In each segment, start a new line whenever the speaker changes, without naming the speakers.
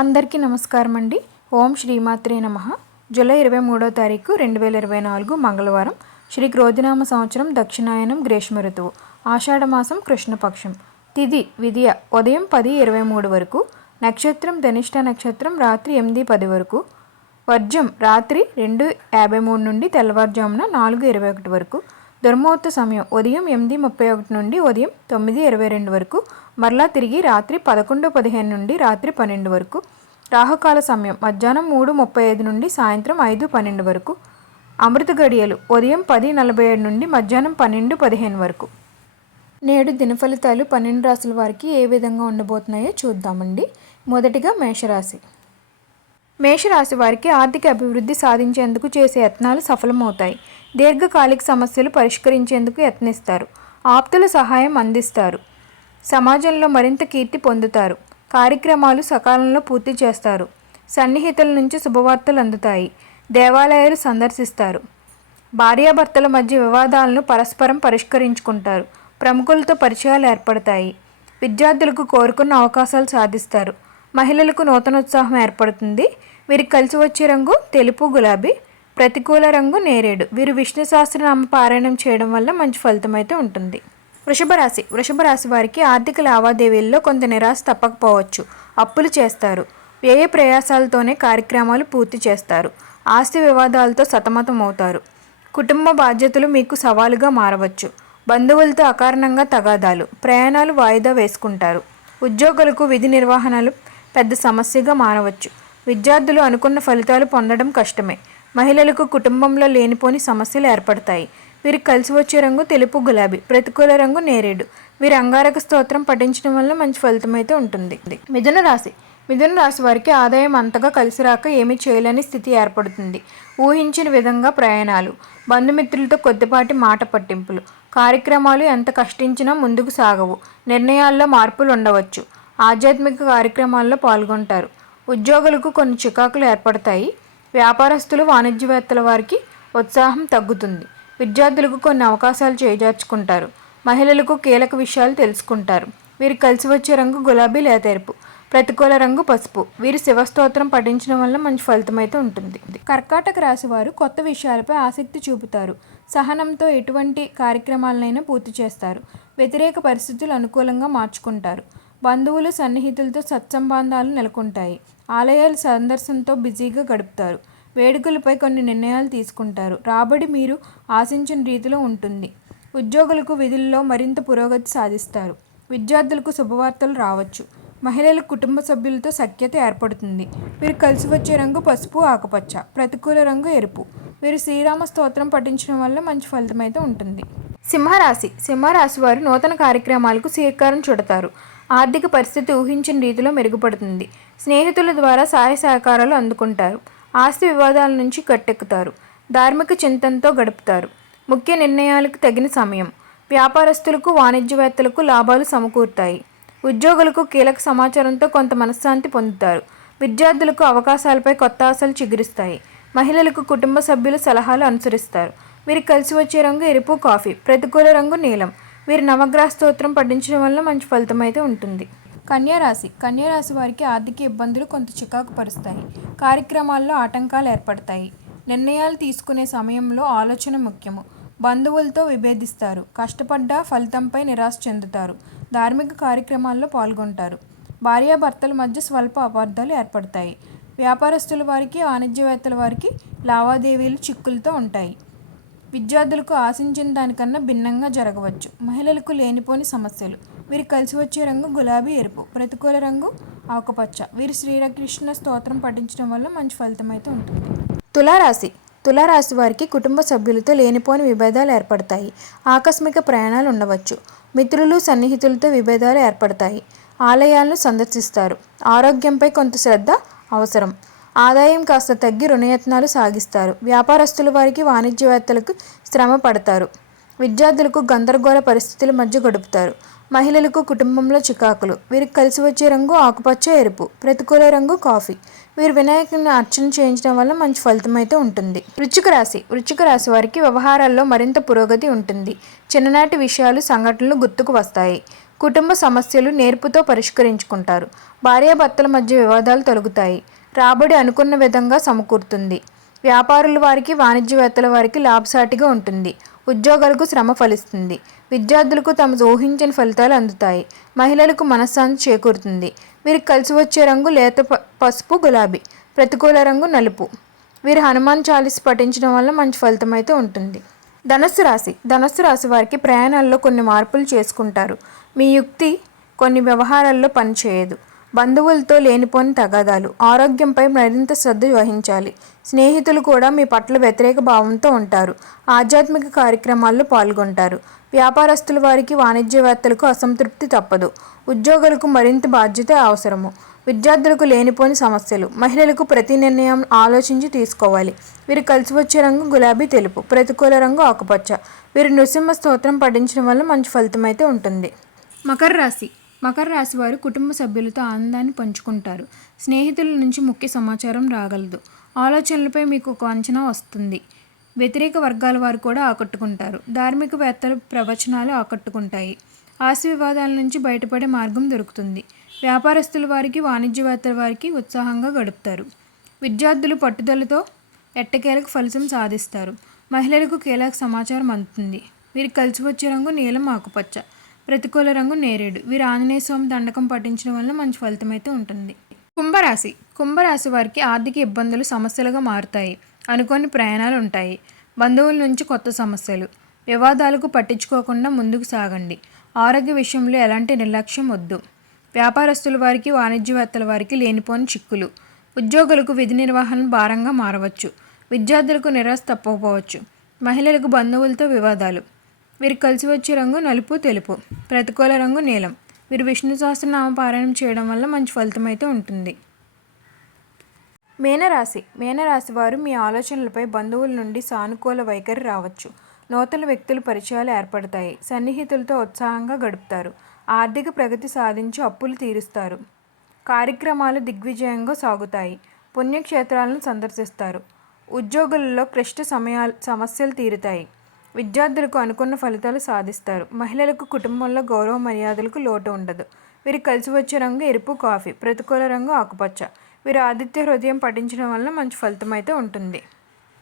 అందరికీ నమస్కారం అండి. ఓం శ్రీమాత్రే నమ. జూలై ఇరవై మూడో తారీఖు రెండు వేల ఇరవై నాలుగు మంగళవారం. శ్రీ క్రోధినామ సంవత్సరం దక్షిణాయనం గ్రీష్మ ఋతువు. ఆషాఢమాసం కృష్ణపక్షం. తిథి విద్య ఉదయం పది ఇరవై మూడు వరకు. నక్షత్రం ధనిష్ట నక్షత్రం రాత్రి ఎనిమిది పది వరకు. వర్జం రాత్రి రెండు యాభై మూడు నుండి తెల్లవారుజామున నాలుగు ఇరవై ఒకటి వరకు. దుర్ముహూర్త సమయం ఉదయం ఎనిమిది ముప్పై ఒకటి నుండి ఉదయం తొమ్మిది ఇరవై రెండు వరకు. మరలా తిరిగి రాత్రి పదకొండు పదిహేను నుండి రాత్రి పన్నెండు వరకు. రాహుకాల సమయం మధ్యాహ్నం మూడు ముప్పై ఐదు నుండి సాయంత్రం ఐదు పన్నెండు వరకు. అమృత గడియలు ఉదయం పది నలభై ఏడు నుండి మధ్యాహ్నం పన్నెండు పదిహేను వరకు. నేడు దినఫలితాలు పన్నెండు రాసుల వారికి ఏ విధంగా ఉండబోతున్నాయో చూద్దామండి. మొదటిగా మేషరాశి. మేషరాశి వారికి ఆర్థిక అభివృద్ధి సాధించేందుకు చేసే యత్నాలు సఫలమవుతాయి. దీర్ఘకాలిక సమస్యలు పరిష్కరించేందుకు యత్నిస్తారు. ఆప్తుల సహాయం అందిస్తారు. సమాజంలో మరింత కీర్తి పొందుతారు. కార్యక్రమాలు సకాలంలో పూర్తి చేస్తారు. సన్నిహితుల నుంచి శుభవార్తలు అందుతాయి. దేవాలయాలు సందర్శిస్తారు. భార్యాభర్తల మధ్య వివాదాలను పరస్పరం పరిష్కరించుకుంటారు. ప్రముఖులతో పరిచయాలు ఏర్పడతాయి. విద్యార్థులకు కోరుకున్న అవకాశాలు సాధిస్తారు. మహిళలకు నూతనోత్సాహం ఏర్పడుతుంది. వీరికి కలిసి వచ్చే రంగు తెలుపు గులాబీ ప్రతికూల రంగు నేరేడు. వీరు విష్ణు సహస్రనామ పారాయణం చేయడం వల్ల మంచి ఫలితం అయితే ఉంటుంది. వృషభ రాశి. వృషభ రాశి వారికి ఆర్థిక లావాదేవీల్లో కొంత నిరాశ తప్పకపోవచ్చు. అప్పులు చేస్తారు. వ్యయ ప్రయాసాలతోనే కార్యక్రమాలు పూర్తి చేస్తారు. ఆస్తి వివాదాలతో సతమతం అవుతారు కుటుంబ బాధ్యతలు మీకు సవాలుగా మారవచ్చు. బంధువులతో అకారణంగా తగాదాలు ప్రయాణాలు వాయిదా వేసుకుంటారు. ఉద్యోగులకు విధి నిర్వహణలు పెద్ద సమస్యగా మారవచ్చు. విద్యార్థులు అనుకున్న ఫలితాలు పొందడం కష్టమే. మహిళలకు కుటుంబంలో లేనిపోని సమస్యలు ఏర్పడతాయి. వీరికి కలిసి వచ్చే రంగు తెలుపు గులాబీ ప్రతికూల రంగు నేరేడు. వీరి అంగారక స్తోత్రం పఠించడం వల్ల మంచి ఫలితం అయితే ఉంటుంది. మిథున రాశి. మిథున రాశి వారికి ఆదాయం అంతగా కలిసి రాక ఏమీ చేయలేని స్థితి ఏర్పడుతుంది. ఊహించిన విధంగా ప్రయాణాలు బంధుమిత్రులతో కొద్దిపాటి మాట పట్టింపులు కార్యక్రమాలు ఎంత కష్టించినా ముందుకు సాగవు నిర్ణయాల్లో మార్పులు ఉండవచ్చు. ఆధ్యాత్మిక కార్యక్రమాల్లో పాల్గొంటారు. ఉద్యోగులకు కొన్ని చికాకులు ఏర్పడతాయి. వ్యాపారస్తులు వాణిజ్యవేత్తల వారికి ఉత్సాహం తగ్గుతుంది. విద్యార్థులకు కొన్ని అవకాశాలు చేజార్చుకుంటారు. మహిళలకు కీలక విషయాలు తెలుసుకుంటారు. వీరు కలిసి వచ్చే రంగు గులాబీ లేదా ఎరుపు ప్రతికూల రంగు పసుపు. వీరు శివస్తోత్రం పఠించడం వల్ల మంచి ఫలితం అయితే ఉంటుంది. కర్కాటక రాశి వారు కొత్త విషయాలపై ఆసక్తి చూపుతారు. సహనంతో ఎటువంటి కార్యక్రమాలనైనా పూర్తి చేస్తారు. వ్యతిరేక పరిస్థితులు అనుకూలంగా మార్చుకుంటారు. బంధువులు సన్నిహితులతో సత్సంబంధాలు నెలకొంటాయి. ఆలయాల సందర్శనతో బిజీగా గడుపుతారు. వేడుకలపై కొన్ని నిర్ణయాలు తీసుకుంటారు. రాబడి మీరు ఆశించిన రీతిలో ఉంటుంది. ఉద్యోగులకు విధుల్లో మరింత పురోగతి సాధిస్తారు. విద్యార్థులకు శుభవార్తలు రావచ్చు. మహిళల కుటుంబ సభ్యులతో సఖ్యత ఏర్పడుతుంది. వీరు కలిసి వచ్చే రంగు పసుపు ఆకుపచ్చ ప్రతికూల రంగు ఎరుపు. వీరు శ్రీరామ స్తోత్రం పఠించడం వల్ల మంచి ఫలితం అయితే ఉంటుంది. సింహరాశి. సింహరాశి వారు నూతన కార్యక్రమాలకు శ్రీకారం చుడతారు. ఆర్థిక పరిస్థితి ఊహించిన రీతిలో మెరుగుపడుతుంది. స్నేహితుల ద్వారా సహాయ సహకారాలు అందుకుంటారు. ఆస్తి వివాదాల నుంచి గట్టెక్కుతారు ధార్మిక చింతనతో గడుపుతారు. ముఖ్య నిర్ణయాలకు తగిన సమయం. వ్యాపారస్తులకు వాణిజ్యవేత్తలకు లాభాలు సమకూరుతాయి. ఉద్యోగులకు కీలక సమాచారంతో కొంత మనశ్శాంతి పొందుతారు. విద్యార్థులకు అవకాశాలపై కొత్త ఆశలు చిగురిస్తాయి. మహిళలకు కుటుంబ సభ్యుల సలహాలు అనుసరిస్తారు. వీరికి కలిసి వచ్చే రంగు ఎరుపు కాఫీ ప్రతికూల రంగు నీలం. వీరి నవగ్రహ స్తోత్రం పఠించడం వల్ల మంచి ఫలితం అయితే ఉంటుంది. కన్యారాశి. కన్యారాశి వారికి ఆర్థిక ఇబ్బందులు కొంత చికాకు పరుస్తాయి. కార్యక్రమాల్లో ఆటంకాలు ఏర్పడతాయి. నిర్ణయాలు తీసుకునే సమయంలో ఆలోచన ముఖ్యము. బంధువులతో విభేదిస్తారు. కష్టపడ్డ ఫలితంపై నిరాశ చెందుతారు. ధార్మిక కార్యక్రమాల్లో పాల్గొంటారు. భార్యాభర్తల మధ్య స్వల్ప అపార్థాలు ఏర్పడతాయి. వ్యాపారస్తుల వారికి వాణిజ్యవేత్తల వారికి లావాదేవీలు చిక్కులతో ఉంటాయి. విద్యార్థులకు ఆశించిన దానికన్నా భిన్నంగా జరగవచ్చు. మహిళలకు లేనిపోని సమస్యలు. వీరు కలిసి వచ్చే రంగు గులాబీ ఎరుపు ప్రతికూల రంగు ఆకుపచ్చ. వీరు శ్రీరాకృష్ణ స్తోత్రం పఠించడం వల్ల మంచి ఫలితం అయితే ఉంటుంది. తులారాశి. తులారాశి వారికి కుటుంబ సభ్యులతో లేనిపోని విభేదాలు ఏర్పడతాయి. ఆకస్మిక ప్రయాణాలు ఉండవచ్చు. మిత్రులు సన్నిహితులతో విభేదాలు ఏర్పడతాయి. ఆలయాలను సందర్శిస్తారు. ఆరోగ్యంపై కొంత శ్రద్ధ అవసరం. ఆదాయం కాస్త తగ్గి రుణయత్నాలు సాగిస్తారు. వ్యాపారస్తుల వారికి వాణిజ్యవేత్తలకు శ్రమ పడతారు. విద్యార్థులకు గందరగోళ పరిస్థితుల మధ్య గడుపుతారు. మహిళలకు కుటుంబంలో చికాకులు. వీరికి కలిసి వచ్చే రంగు ఆకుపచ్చ ఎరుపు ప్రతికూల రంగు కాఫీ. వీరు వినాయకుని అర్చన చేయించడం వల్ల మంచి ఫలితం అయితే ఉంటుంది. వృచ్చిక రాశి. వృచ్చిక రాశి వారికి వ్యవహారాల్లో మరింత పురోగతి ఉంటుంది. చిన్ననాటి విషయాలు సంఘటనలు గుర్తుకు వస్తాయి. కుటుంబ సమస్యలు నేర్పుతో పరిష్కరించుకుంటారు. భార్యాభర్తల మధ్య వివాదాలు తొలగుతాయి. రాబడి అనుకున్న విధంగా సమకూరుతుంది. వ్యాపారుల వారికి వాణిజ్యవేత్తల వారికి లాభసాటిగా ఉంటుంది. ఉద్యోగాలకు శ్రమ ఫలిస్తుంది. విద్యార్థులకు తమ ఊహించిన ఫలితాలు అందుతాయి. మహిళలకు మనశ్శాంతి చేకూరుతుంది. వీరికి కలిసి వచ్చే రంగు లేత ప- పసుపు గులాబీ. ప్రతికూల రంగు నలుపు. వీరు హనుమాన్ చాలీస్ పఠించడం వల్ల మంచి ఫలితం అయితే ఉంటుంది. ధనస్సు రాశి. ధనస్సు రాశి వారికి ప్రయాణాల్లో కొన్ని మార్పులు చేసుకుంటారు. మీ యుక్తి కొన్ని వ్యవహారాల్లో పనిచేయదు. బంధువులతో లేనిపోని తగాదాలు. ఆరోగ్యంపై మరింత శ్రద్ధ వహించాలి. స్నేహితులు కూడా మీ పట్ల వ్యతిరేక భావంతో ఉంటారు. ఆధ్యాత్మిక కార్యక్రమాల్లో పాల్గొంటారు. వ్యాపారస్తుల వారికి వాణిజ్యవేత్తలకు అసంతృప్తి తప్పదు. ఉద్యోగులకు మరింత బాధ్యత అవసరము. విద్యార్థులకు లేనిపోని సమస్యలు. మహిళలకు ప్రతి నిర్ణయం ఆలోచించి తీసుకోవాలి. వీరు కలిసి వచ్చే రంగు గులాబీ తెలుపు ప్రతికూల రంగు ఆకుపచ్చ. వీరు నృసింహ స్తోత్రం పఠించడం వల్ల మంచి ఫలితం అయితే ఉంటుంది. మకర రాశి. మకర రాశి వారు కుటుంబ సభ్యులతో ఆనందాన్ని పంచుకుంటారు. స్నేహితుల నుంచి ముఖ్య సమాచారం రాగలదు. ఆలోచనలపై మీకు ఒక అంచనా వస్తుంది. వ్యతిరేక వర్గాల వారు కూడా ఆకట్టుకుంటారు. ధార్మికవేత్తల ప్రవచనాలు ఆకట్టుకుంటాయి. ఆస్తి వివాదాల నుంచి బయటపడే మార్గం దొరుకుతుంది. వ్యాపారస్తుల వారికి వాణిజ్యవేత్తల వారికి ఉత్సాహంగా గడుపుతారు. విద్యార్థులు పట్టుదలతో ఎట్టకేలకు ఫలితం సాధిస్తారు. మహిళలకు కీలక సమాచారం అందుతుంది. వీరికి కలిసి వచ్చే రంగు నీలం ఆకుపచ్చ ప్రతికూల రంగు నేరేడు. వీరు ఆంజనేయ స్వామి దండకం పఠించడం వల్ల మంచి ఫలితం అయితే ఉంటుంది. కుంభరాశి. కుంభరాశి వారికి ఆర్థిక ఇబ్బందులు సమస్యలుగా మారుతాయి. అనుకోని ప్రయాణాలు ఉంటాయి బంధువుల నుంచి కొత్త సమస్యలు. వివాదాలకు పట్టించుకోకుండా ముందుకు సాగండి. ఆరోగ్య విషయంలో ఎలాంటి నిర్లక్ష్యం వద్దు. వ్యాపారస్తుల వారికి వాణిజ్యవేత్తల వారికి లేనిపోని చిక్కులు. ఉద్యోగులకు విధి నిర్వహణ భారంగా మారవచ్చు. విద్యార్థులకు నిరాశ తప్పకపోవచ్చు. మహిళలకు బంధువులతో వివాదాలు. వీరు కలిసి వచ్చే రంగు నలుపు తెలుపు. ప్రతికూల రంగు నీలం. వీరు విష్ణు సహస్రనామ పారాయణం చేయడం వల్ల మంచి ఫలితం అయితే ఉంటుంది. మేనరాశి. మేనరాశి వారు మీ ఆలోచనలపై బంధువుల నుండి సానుకూల వైఖరి రావచ్చు. నూతన వ్యక్తుల పరిచయాలు ఏర్పడతాయి. సన్నిహితులతో ఉత్సాహంగా గడుపుతారు. ఆర్థిక ప్రగతి సాధించి అప్పులు తీరుస్తారు. కార్యక్రమాలు దిగ్విజయంగా సాగుతాయి. పుణ్యక్షేత్రాలను సందర్శిస్తారు. ఉద్యోగులలో క్లిష్ట సమయాలు సమస్యలు తీరుతాయి. విద్యార్థులకు అనుకున్న ఫలితాలు సాధిస్తారు. మహిళలకు కుటుంబంలో గౌరవ మర్యాదలకు లోటు ఉండదు. వీరికి కలిసి వచ్చే రంగు ఎరుపు కాఫీ ప్రతికూల రంగు ఆకుపచ్చ. వీరు ఆదిత్య హృదయం పఠించడం వలన మంచి ఫలితం అయితే ఉంటుంది.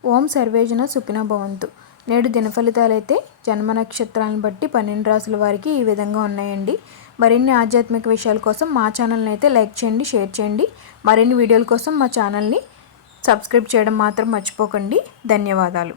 ఓం సర్వేజన సుఖిన భవంతు. నేడు దిన ఫలితాలైతే జన్మ నక్షత్రాలను బట్టి పన్నెండు రాసుల వారికి ఈ విధంగా ఉన్నాయండి. మరిన్ని ఆధ్యాత్మిక విషయాల కోసం మా ఛానల్ని అయితే లైక్ చేయండి షేర్ చేయండి. మరిన్ని వీడియోల కోసం మా ఛానల్ని సబ్స్క్రైబ్ చేయడం మాత్రం మర్చిపోకండి. ధన్యవాదాలు.